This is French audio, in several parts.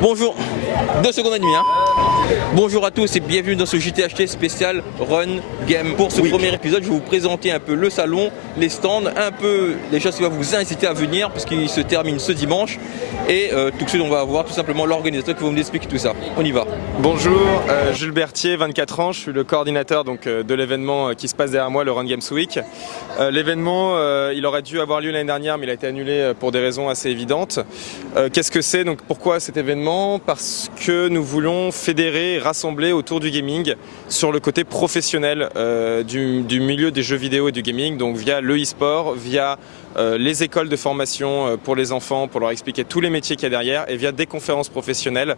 Bonjour, 2 secondes et demie. Bonjour à tous et bienvenue dans ce JTHT spécial Run Game. Pour ce premier épisode, je vais vous présenter un peu le salon, les stands, un peu les choses qui vont vous inciter à venir parce qu'il se termine ce dimanche. Et tout de suite, on va voir tout simplement l'organisateur qui va nous expliquer tout ça. On y va. Bonjour, Jules Berthier, 24 ans, je suis le coordinateur de l'événement qui se passe derrière moi, le Run Games Week. L'événement, il aurait dû avoir lieu l'année dernière, mais il a été annulé pour des raisons assez évidentes. Qu'est-ce que c'est? Donc pourquoi cet événement? Parce que nous voulons fédérer et rassembler autour du gaming sur le côté professionnel du milieu des jeux vidéo et du gaming, donc via le e-sport, via les écoles de formation pour les enfants, pour leur expliquer tous les métiers qu'il y a derrière, et via des conférences professionnelles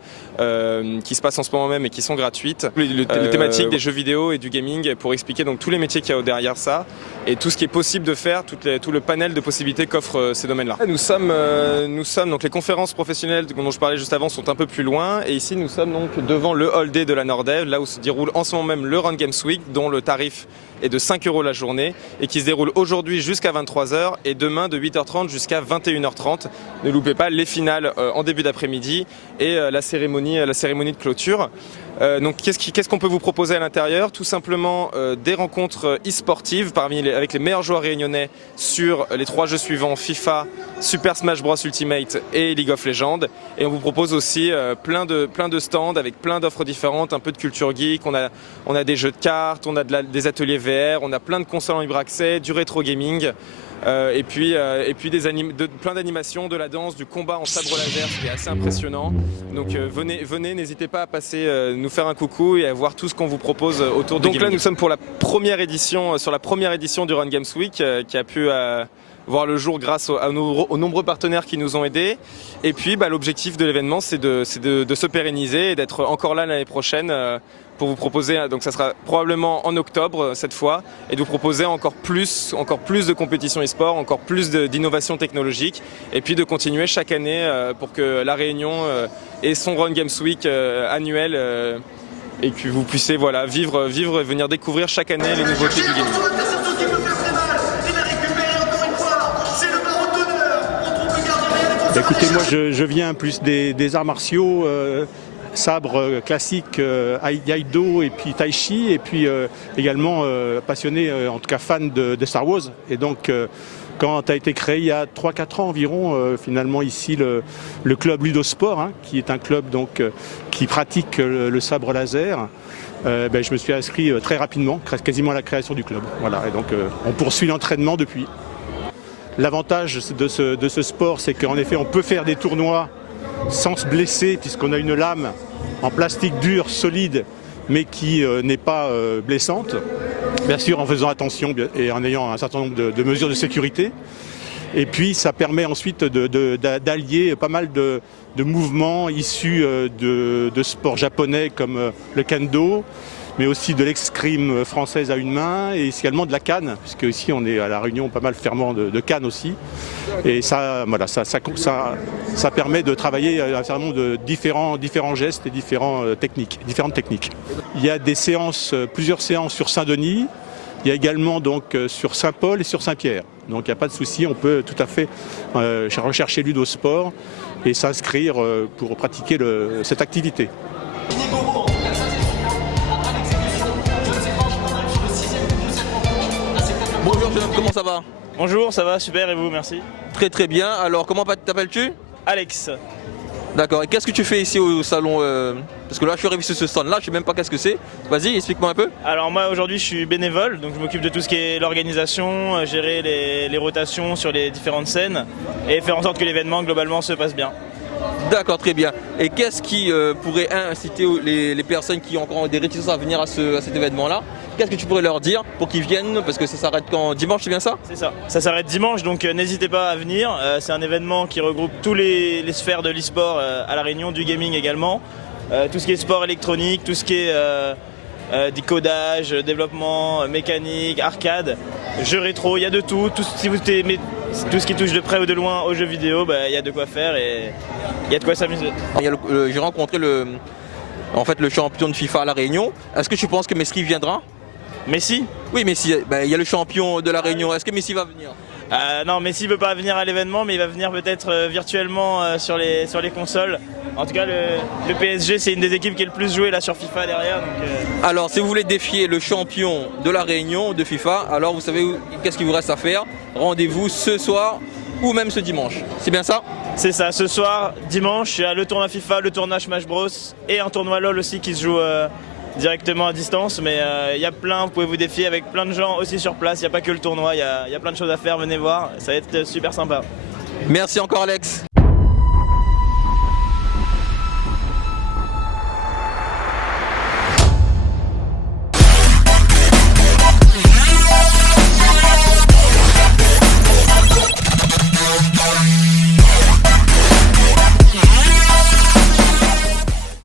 qui se passent en ce moment même et qui sont gratuites. Les thématiques des jeux vidéo et du gaming pour expliquer donc tous les métiers qu'il y a derrière ça et tout ce qui est possible de faire, tout le panel de possibilités qu'offrent ces domaines-là. Nous sommes donc les conférences professionnelles dont je parlais juste avant sont un peu plus loin, et ici nous sommes donc devant le Hall Day de la Nordev, là où se déroule en ce moment même le Run Games Week, dont le tarif est de 5 € la journée et qui se déroule aujourd'hui jusqu'à 23 h et demain de 8 h 30 jusqu'à 21 h 30. Ne loupez pas les finales en début d'après-midi et la cérémonie de clôture. Donc qu'est-ce qu'on peut vous proposer à l'intérieur? Tout simplement des rencontres e-sportives avec les meilleurs joueurs réunionnais sur les 3 jeux suivants: FIFA, Super Smash Bros Ultimate et League of Legends. Et on vous propose aussi plein de stands avec plein d'offres différentes, un peu de culture geek. On a des jeux de cartes, on a des ateliers VR, on a plein de consoles en libre accès, du rétro gaming. Et puis plein d'animations, de la danse, du combat en sabre laser, ce qui est assez impressionnant. Donc venez, n'hésitez pas à passer nous faire un coucou et à voir tout ce qu'on vous propose autour de gaming. Donc là nous sommes pour la première édition, sur la première édition du Run Games Week qui a pu voir le jour grâce aux nombreux partenaires qui nous ont aidés. Et puis l'objectif de l'événement, c'est de se pérenniser et d'être encore là l'année prochaine pour vous proposer, donc ça sera probablement en octobre cette fois, et de vous proposer encore plus de compétitions e-sport, encore plus d'innovations technologiques, et puis de continuer chaque année pour que La Réunion ait son Run Games Week annuel et que vous puissiez vivre et venir découvrir chaque année les nouveautés du gaming. Écoutez, moi je viens plus des arts martiaux, sabre classique, Aikido et puis Tai Chi, et puis également passionné, en tout cas fan de Star Wars. Et donc quand a été créé il y a 3-4 ans environ, finalement ici le club Ludosport, qui est un club donc qui pratique le sabre laser, je me suis inscrit très rapidement, quasiment à la création du club. Voilà, et donc on poursuit l'entraînement depuis. L'avantage de ce sport, c'est qu'en effet, on peut faire des tournois sans se blesser, puisqu'on a une lame en plastique dur, solide, mais qui n'est pas blessante. Bien sûr, en faisant attention et en ayant un certain nombre de mesures de sécurité. Et puis, ça permet ensuite d'allier pas mal de mouvements issus de sports japonais comme le kendo, mais aussi de l'escrime française à une main, et également de la canne, puisque ici on est à La Réunion pas mal fermant de canne aussi. Et ça permet de travailler un certain nombre de différents gestes et différentes techniques. Il y a plusieurs séances sur Saint-Denis, il y a également donc sur Saint-Paul et sur Saint-Pierre. Donc il n'y a pas de souci, on peut tout à fait rechercher Ludosport et s'inscrire pour pratiquer cette activité. Bonjour jeune homme, comment ça va? Bonjour, ça va, super, et vous, merci. Très très bien, alors comment t'appelles-tu? Alex. D'accord, et qu'est-ce que tu fais ici au salon parce que là je suis arrivé sur ce stand là, je sais même pas qu'est-ce que c'est. Vas-y, explique-moi un peu. Alors moi aujourd'hui je suis bénévole, donc je m'occupe de tout ce qui est l'organisation, gérer les rotations sur les différentes scènes et faire en sorte que l'événement globalement se passe bien. D'accord, très bien. Et qu'est-ce qui pourrait inciter les personnes qui ont encore des réticences à venir à cet événement-là? Qu'est-ce que tu pourrais leur dire pour qu'ils viennent? Parce que ça s'arrête quand? Dimanche, c'est bien ça? C'est ça. Ça s'arrête dimanche, donc n'hésitez pas à venir. C'est un événement qui regroupe tous les sphères de l'e-sport à La Réunion, du gaming également. Tout ce qui est sport électronique, tout ce qui est décodage, développement, mécanique, arcade, jeux rétro, il y a de tout. Si vous aimez tout ce qui touche de près ou de loin aux jeux vidéo, il y a de quoi faire et il y a de quoi s'amuser. J'ai rencontré le champion de FIFA à La Réunion. Est-ce que tu penses que Messi viendra? Messi? Oui, Messi. Il y a le champion de La Réunion. Est-ce que Messi va venir? Non, Messi ne veut pas venir à l'événement, mais il va venir peut-être virtuellement sur les consoles. En tout cas, le PSG, c'est une des équipes qui est le plus jouée là sur FIFA derrière. Alors, si vous voulez défier le champion de la Réunion de FIFA, alors vous savez qu'est-ce qu'il vous reste à faire. Rendez-vous ce soir ou même ce dimanche. C'est bien ça? C'est ça, ce soir, dimanche, il y a le tournoi FIFA, le tournoi Smash Bros et un tournoi LoL aussi qui se joue directement à distance. Mais il y a plein, vous pouvez vous défier avec plein de gens aussi sur place. Il n'y a pas que le tournoi, il y a plein de choses à faire, venez voir, ça va être super sympa. Merci encore Alex.